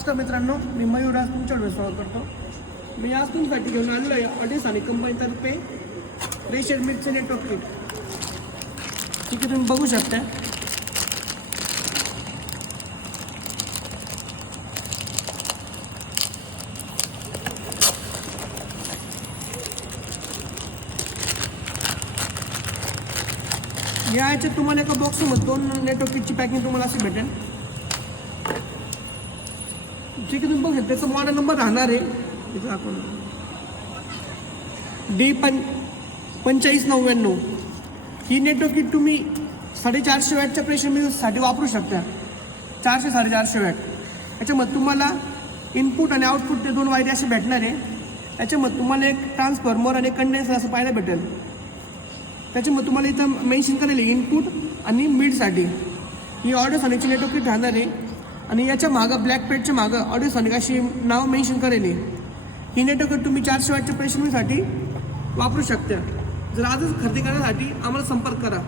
नमस्कार मित्रांनो, मी मयूर आज तुमच्याकडे स्वागत करतो. मी आज तुमच्यासाठी घेऊन आलेलो आहे ऑडिओसॉनिक कंपनीतर्फे प्रेशर मिक्सर नेटवर्क किट. ठीक आहे, तुम्ही बघू शकता. या याच्यात तुम्हाला एका बॉक्समध्ये 2 नेटवर्क किटची पॅकिंग तुम्हाला अशी भेटेल. ठीक आहे, तुम्ही बघू शकता. त्याचा मॉडेल नंबर राहणार आहे इथं आपण D4599. ही नेटवर्क किट तुम्ही 450 वॅटच्या प्रेशर मिक्सरसाठी वापरू शकता. 400-450 वॅट. याच्यामध्ये तुम्हाला इनपुट आणि आउटपुट ते 2 वायरी असे भेटणार आहे. याच्यामध्ये तुम्हाला एक ट्रान्सफॉर्मर आणि कंडेन्सर असं पाहायला भेटेल. त्याच्यामध्ये तुम्हाला इथं मेन्शन करेल इनपुट आणि मिडसाठी. ही ऑडिओसॉनिकची नेटवर्क किट राहणार आहे आणि याच्या मागं ब्लॅक पेडच्या मागं ऑडिओसॉनिक अशी नाव मेन्शन करेल. ही नेटवर्क तुम्ही 400 वॅटच्या प्रेशर मिक्सरसाठी वापरू शकता. जर आजच खरेदी करण्यासाठी आम्हाला संपर्क करा.